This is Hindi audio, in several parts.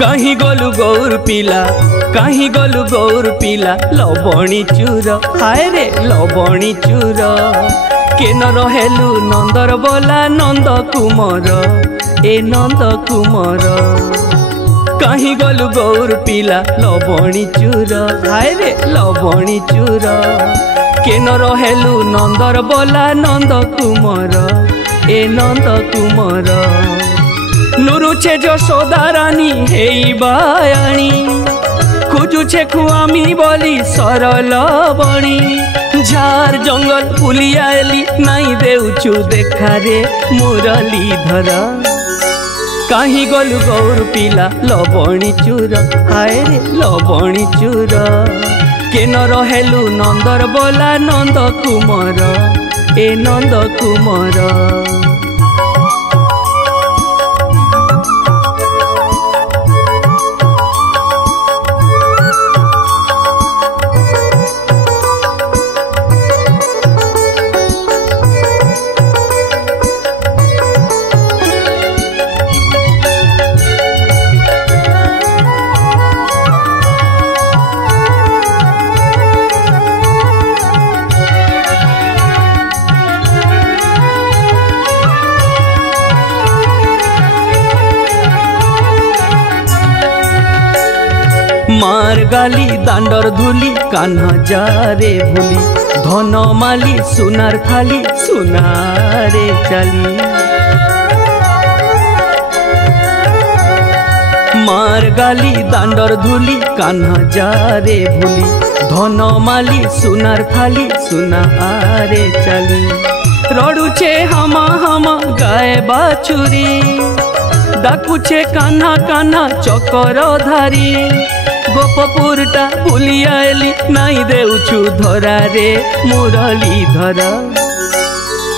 कहीं गोलू गौर पिला कहीं गोलू गौर पिला लवणी चूर हाय रे लवणी चूर केन रहेलु नंदर बोला नंद कुमार ए नंद कुमार कहीं गोलू गौर पिला लवणी चूर हाय रे लवणी चूर केन रहेलु नंदर बोला नंद कुमार ए नंद कुमार नुरुछे যশোদা রানী हेई बायाणी खोजुछे खुआमी बोली सरल बणी झार जंगल बुलिया एली नाई देउछु देखा रे मुरली धर कहीं गोलू गौर पिला लवणी चूर हाय रे लवणी चूर केन रहेलु नंदर बोला नंद कुमार ए नंद कुमार मार गाली दांडर धूली कान्हा जा रे भूली धन माली सुनार थाली सुनारे चाली मार गाली दांडर धूली कान्हा जा रे भूली धन माली सुनार थाली सुनारे चाली रड़ुछे हमा हमा गाए बाछुरी डाकुछे कान्हा कान्हा चकर धारी गोपपुरटा बुलिया एली नाई देउछु धरा रे मुरली धर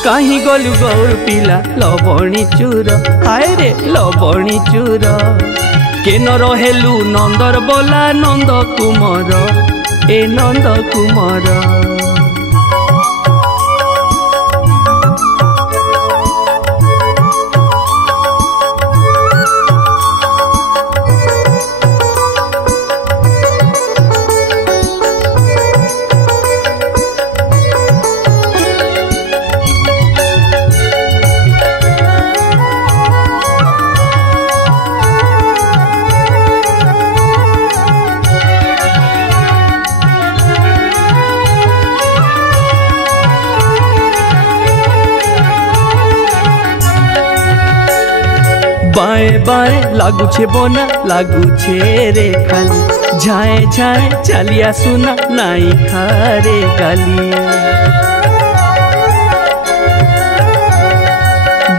कहीं गोलू गौर पिला लवणी चूर हाय रे लवणी चूर केन रहेलु नंदर बोला नंद कुमार ए नंद कुमार बाए बाए लागुछे बोना लागुछे रे खाली झाए झाए चालिया सुना नाई खारे गाली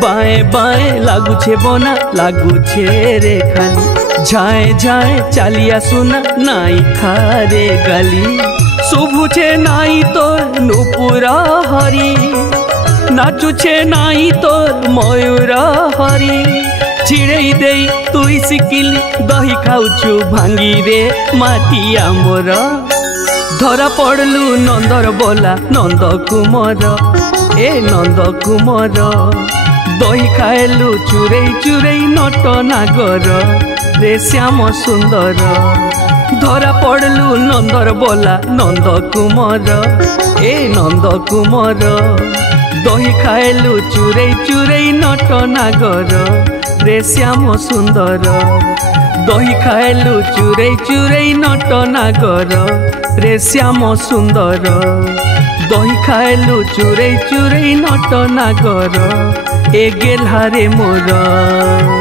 बाए बाए लागुछे बोना लागुछे रे खाली झाए झाए चालिया सुना नाई खारे गाली शुभुछे नाई तोर नुपुरा हरी नाचुछे नाई तोर मयूर हरी छिड़ई दे तुई सिकिली दही खाऊछु भांगी रे माटी आमर धरा पड़लु नंदर बोला नंद कुमार ए नंद कुमार दही खाएलु चुरई चुरई नट नागर रे श्याम सुंदर धरा पड़लु नंदर बोला नंद कुमार ए नंद कुमार दही खाएलु चुरई चुरई नट नागर रे श्याम सुंदर दही खाएलु चुरई चुरई नट नागर रे श्याम सुंदर दही खाएलु चुरई चुरई नट नागर ए गेल्हा रे मोर।